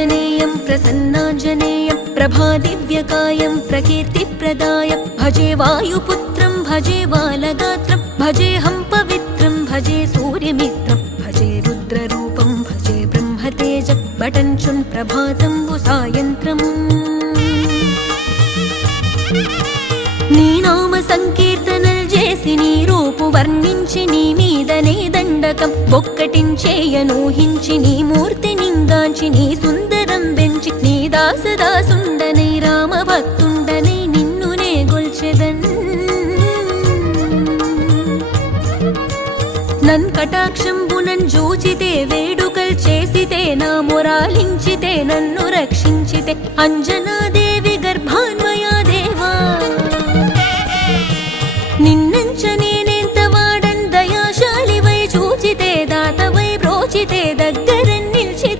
आञ्जनेयं प्रसन्नाञ्जनेयं प्रभादिव्यकायं प्रकीर्तिप्रदाय भजे वायुपुत्रं भजे बालगात्रं भजेऽहं पवित्रं भजे सूर्यमित्रं भजे रुद्ररूपं भजे ब्रह्मतेज बटञ्चुन् प्रभातं सायन्त्रम् నీ నామ సంకీర్తనలు చేసి నీ రూపు వర్ణించి నీ మీదనే దండకం ఒక్కటించేయనూహించి నీ మూర్తి నింగాంచి నీ సుందరం పెంచి నీ దాసదాసుండనై రామభక్తుండనై నిన్నునే గొల్చెదన్ నన్ కటాక్షంబునన్ జూచితే వేడుకల్ చేసితే నా మొరాలించితే నన్ను రక్షించితే అంజనాదే